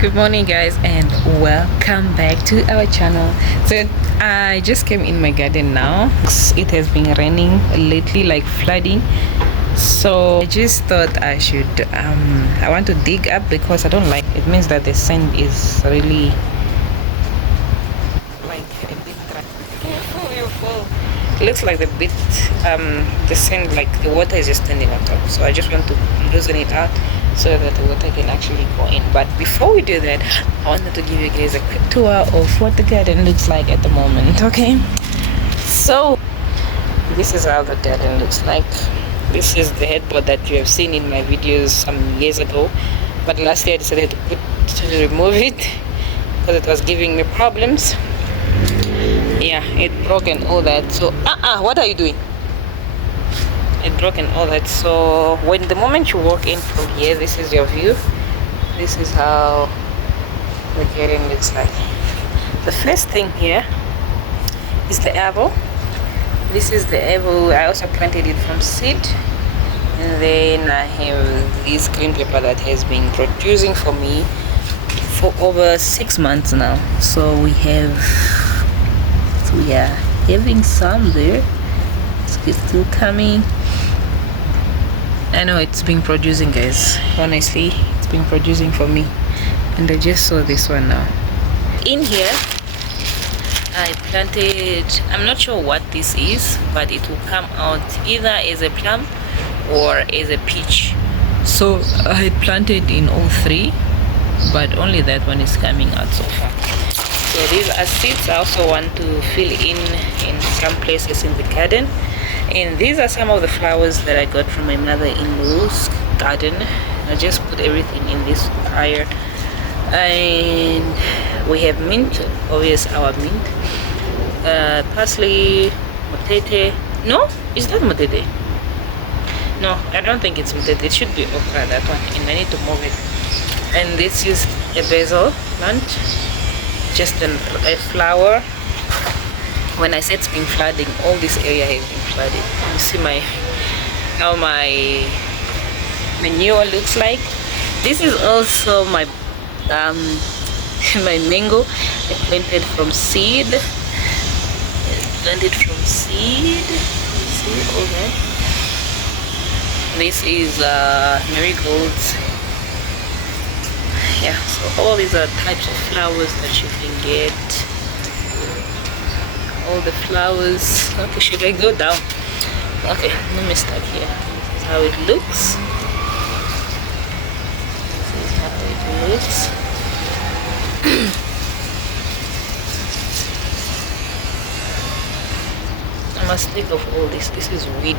Good morning, guys, and welcome back to our channel. So I just came in my garden now. It has been raining lately, like flooding, so I just thought I should I want to dig up because I don't like it. Means that the sand is really like a bit dry. It looks like the sand, like the water is just standing on top, so I just want to loosen it out so that the water can actually go in. But before we do that, I wanted to give you guys a quick tour of what the garden looks like at the moment. Okay, so this is how the garden looks like. This is the headboard that you have seen in my videos some years ago, but last year I decided to remove it because it was giving me problems. Yeah, it broke and all that. So what are you doing? It broke and all that. So when the moment you walk in from here, this is your view. This is how the garden looks like. The first thing here is the apple. This is the apple. I also planted it from seed, and then I have this green pepper that has been producing for me for over 6 months now. So we are having some there. It's still coming. I know it's been producing, guys. Honestly, it's been producing for me, and I just saw this one now. In here I planted, I'm not sure what this is, but it will come out either as a plum or as a peach. So I planted in all three, but only that one is coming out so far. So these are seeds I also want to fill in some places in the garden. And these are some of the flowers that I got from my mother-in-law's garden. I just put everything in this fire. And we have mint, obvious our mint, parsley, motete. No, is that motete? No, I don't think it's motete. It should be okra, that one, and I need to move it. And this is a basil plant, just a flower. When I said it's been flooding, all this area has been flooded. You see how my manure looks like. This is also my my mango. I planted from seed. See all that. This is marigolds. Yeah, so all these are types of flowers that you can get. All the flowers. Okay, should I go down? Okay, let me start here. This is how it looks. I must take off all this. This is weed.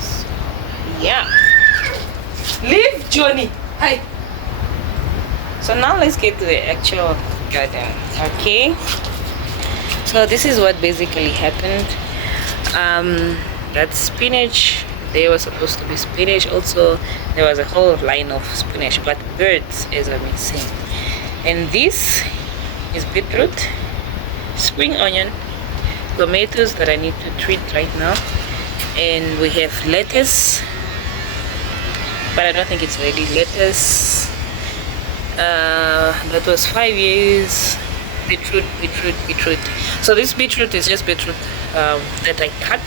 So, yeah. Leave, Johnny. Hi. So now let's get to the actual garden. Okay, so this is what basically happened. That spinach, there was supposed to be spinach. Also there was a whole line of spinach, but birds as I've been saying. And this is beetroot, spring onion, tomatoes that I need to treat right now, and we have lettuce, but I don't think it's ready. Lettuce, that was 5 years. Beetroot. So this beetroot is just beetroot that I cut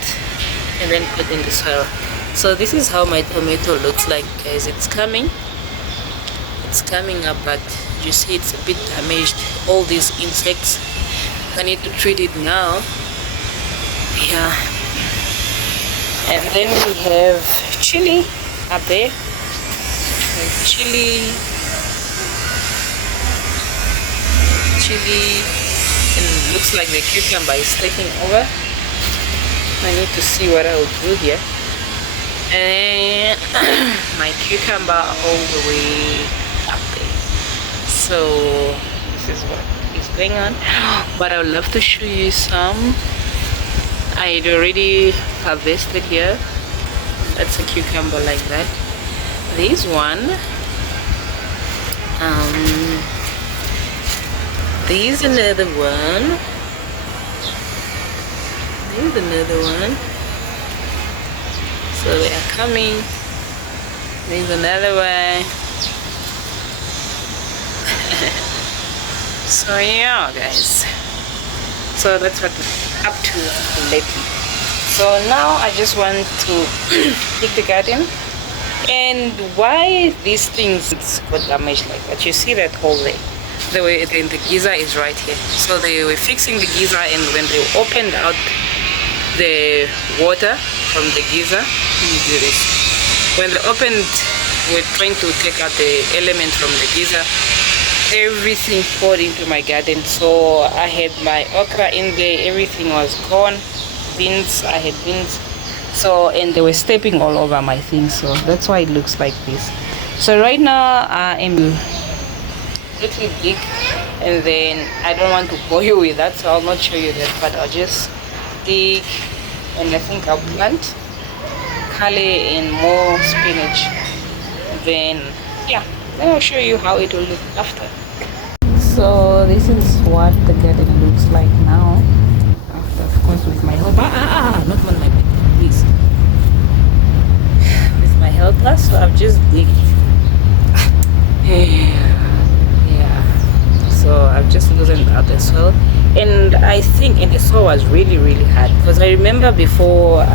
and then put in the soil. So this is how my tomato looks like, guys. It's coming up, but you see it's a bit damaged. All these insects, I need to treat it now. Yeah. And then we have chili up there. Chili, and it looks like the cucumber is taking over. I need to see what I'll do here. And my cucumber all the way up there. So this is what is going on. But I would love to show you some. I had already harvested here. That's a cucumber like that. This one, there's another one. So they are coming. There's another one. So yeah, guys. So that's what I'm up to lately. So now I just want to pick the garden. And why these things got damaged like that? You see that hole there? The geyser is right here. So they were fixing the geyser, and when they opened out the water from the geyser, let me do this. When they opened, we're trying to take out the element from the geyser, everything poured into my garden. So I had my okra in there, everything was gone. Beans, I had beans. So, and they were stepping all over my things, so that's why it looks like this. So right now I am little big, and then I don't want to bore you with that, so I'll not show you that, but I'll just dig, and I think I'll plant kale and more spinach. Then yeah, then I'll show you how it will look after. So this is what the garden looks like now after, of course, with my helper. Not on my bed, please. With my helper, so I've just digged. So I've just loosened out the soil, and I think the soil was really hard, because I remember before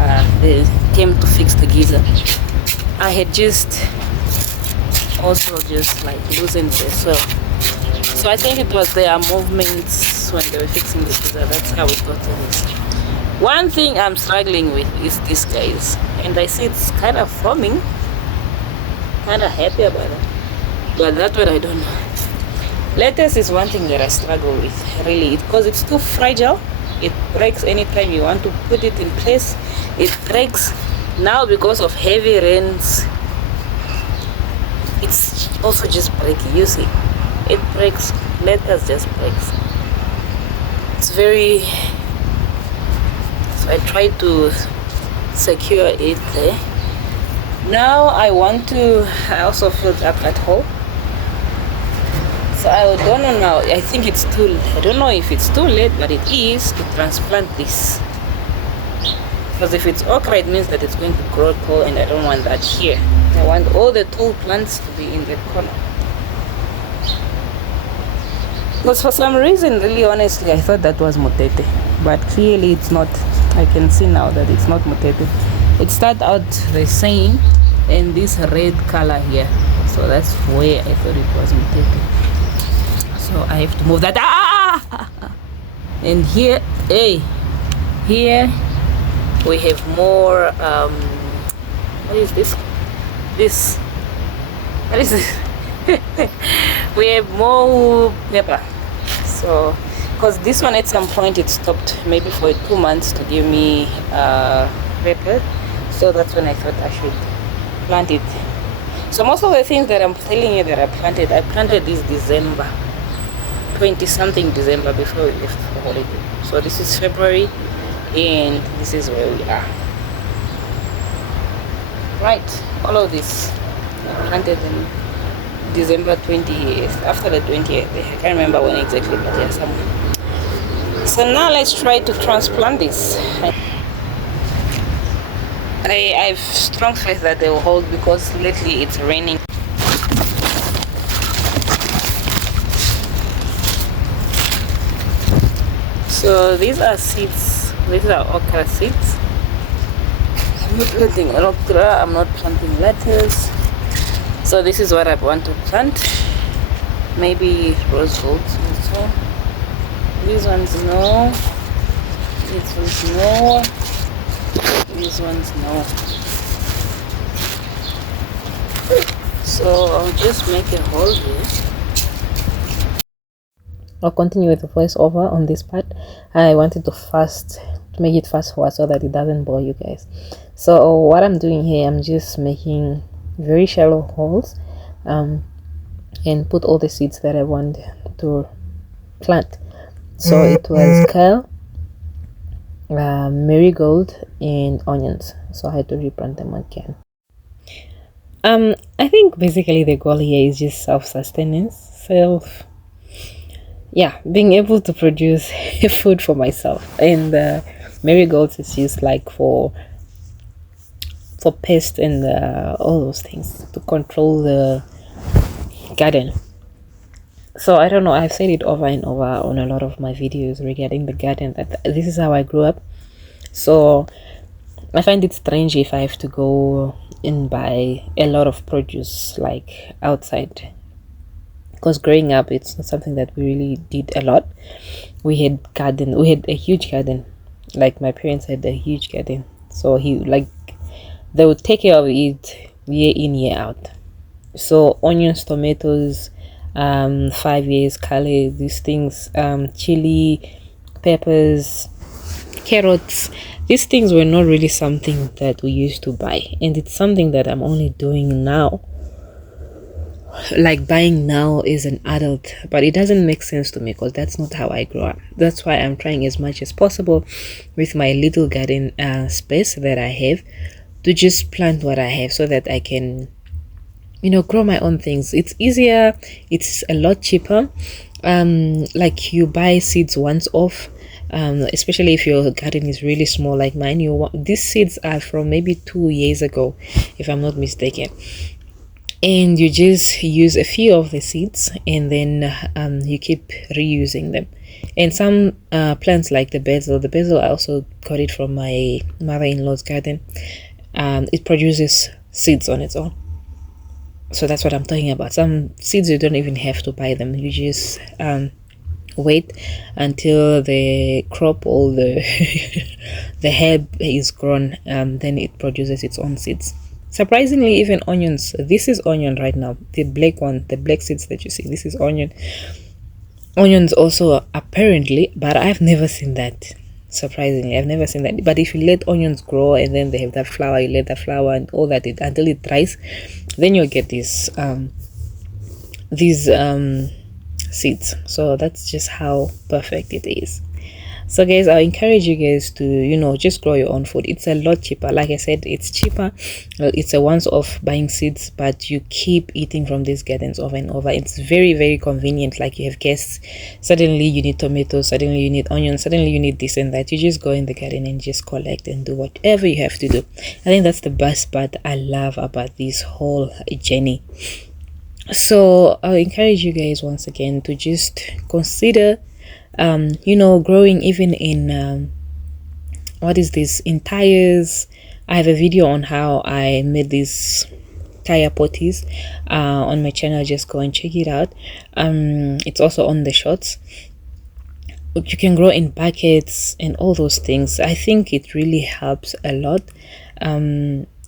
they came to fix the geyser, I had just also just like loosened the soil. So I think it was their movements when they were fixing the geyser. That's how it got to this. One thing I'm struggling with is this, guys, and I see it's kind of forming. Kind of happy about it, but that's what I don't know. Lettuce is one thing that I struggle with, really, because it's too fragile. It breaks anytime you want to put it in place. It breaks. Now because of heavy rains, it's also just breaking. You see, it breaks. Lettuce just breaks. It's very, so I try to secure it there. Now I also filled up that hole. So I don't know now, I think it's I don't know if it's too late, but it is to transplant this. Because if it's okra, it means that it's going to grow tall, and I don't want that here. I want all the tall plants to be in that corner. Because for some reason, really honestly, I thought that was motete, but clearly it's not. I can see now that it's not motete. It started out the same, and this red color here. So that's where I thought it was motete. So I have to move that. And here, here we have more. What is this? What is this? We have more pepper. So, because this one at some point it stopped, maybe for 2 months, to give me pepper. So that's when I thought I should plant it. So most of the things that I'm telling you that I planted this December. 20-something December, before we left for holiday. So this is February, and this is where we are. Right, all of this I planted in December 20th, after the 20th. I can't remember when exactly, but yeah, somewhere. So now let's try to transplant this. I have strong faith that they will hold, because lately it's raining. So these are seeds. These are okra seeds. I'm not planting okra. I'm not planting lettuce. So this is what I want to plant. Maybe rose gold also. These ones no. These ones no. These ones no. So I'll just make a hole here. I'll continue with the voiceover on this part. I wanted to make it fast forward so that it doesn't bore you guys. So what I'm doing here, I'm just making very shallow holes and put all the seeds that I want to plant. So it was kale, marigold, and onions. So I had to replant them again. I think basically the goal here is just self-sustenance, being able to produce food for myself. And marigolds is just like for for pests and all those things, to control the garden. So I don't know, I've said it over and over on a lot of my videos regarding the garden, that this is how I grew up. So I find it strange if I have to go and buy a lot of produce like outside, because growing up it's not something that we really did a lot. We had a huge garden, like my parents had a huge garden, so they would take care of it year in year out. So onions, tomatoes, 5 years kale, these things, chili, peppers, carrots, these things were not really something that we used to buy, and it's something that I'm only doing now, like buying now as an adult. But it doesn't make sense to me because that's not how I grew up. That's why I'm trying as much as possible with my little garden space that I have to just plant what I have, so that I can grow my own things. It's easier, it's a lot cheaper. Like you buy seeds once off, especially if your garden is really small like mine. These seeds are from maybe 2 years ago, if I'm not mistaken, and you just use a few of the seeds, and then you keep reusing them. And some plants like the basil, I also got it from my mother-in-law's garden. It produces seeds on its own. So that's what I'm talking about. Some seeds you don't even have to buy them. You just wait until the crop or the the herb is grown, then it produces its own seeds. Surprisingly, even onions. This is onion right now, the black one, the black seeds that you see. This is onion. Onions also, apparently, but I've never seen that. Surprisingly, I've never seen that. But if you let onions grow and then they have that flower, you let that flower and all that until it dries, then you'll get these seeds. So that's just how perfect it is. So guys, I encourage you guys to just grow your own food. It's a lot cheaper. Like I said, it's cheaper. It's a once off buying seeds, but you keep eating from these gardens over and over. It's very, very convenient. Like you have guests, suddenly you need tomatoes, suddenly you need onions, suddenly you need this and that. You just go in the garden and just collect and do whatever you have to do. I think that's the best part I love about this whole journey. So I'll encourage you guys once again to just consider growing even in what is this, in tires. I have a video on how I made these tire potties on my channel. Just go and check it out. It's also on the shorts. You can grow in buckets and all those things. I think it really helps a lot.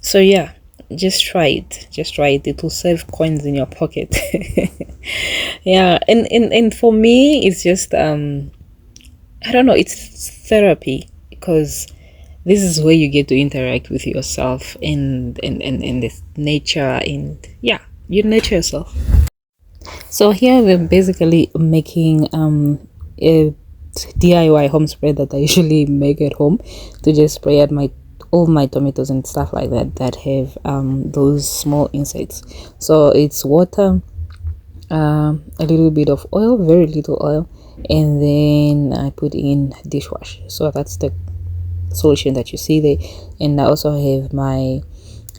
So yeah, just try it. It will save coins in your pocket. Yeah, and for me it's just I don't know, it's therapy, because this is where you get to interact with yourself and this nature, and yeah, you nurture yourself. So here we're basically making a DIY home spray that I usually make at home to just spray at all my tomatoes and stuff like that have those small insects. So it's water, a little bit of oil, very little oil, and then I put in dishwash. So that's the solution that you see there. And I also have my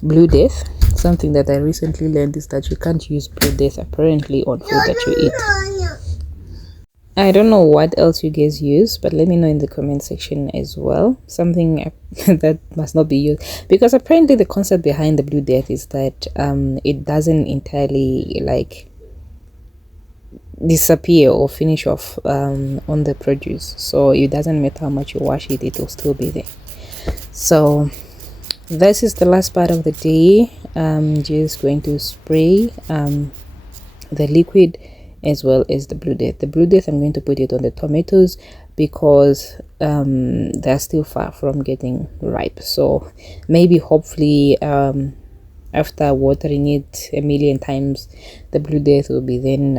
Blue Death. Something that I recently learned is that you can't use Blue Death apparently on food that you eat. I don't know what else you guys use, but let me know in the comment section as well. Something that must not be used, because apparently the concept behind the Blue Death is that it doesn't entirely like disappear or finish off on the produce. So it doesn't matter how much you wash it, it will still be there. So this is the last part of the day. I'm just going to spray the liquid as well as the Blue Death. The Blue Death, I'm going to put it on the tomatoes because they're still far from getting ripe. So maybe hopefully after watering it a million times, the Blue Death will be then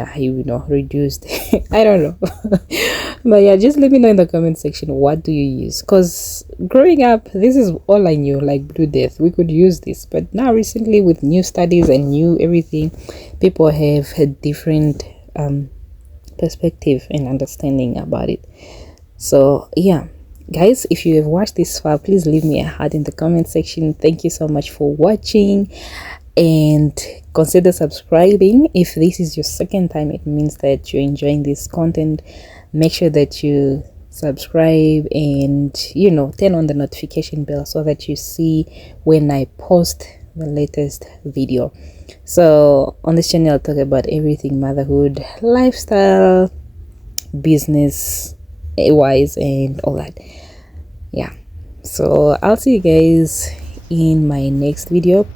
reduced. I don't know. But yeah, just let me know in the comment section, what do you use? Because growing up, this is all I knew, like Blue Death. We could use this, but now recently with new studies and new everything, people have a different perspective and understanding about it. So yeah, guys, if you have watched this far, please leave me a heart in the comment section. Thank you so much for watching, and consider subscribing. If this is your second time, it means that you're enjoying this content. Make sure that you subscribe and turn on the notification bell so that you see when I post the latest video. So on this channel, I'll talk about everything motherhood, lifestyle, business wise, and all that. Yeah, so I'll see you guys in my next video.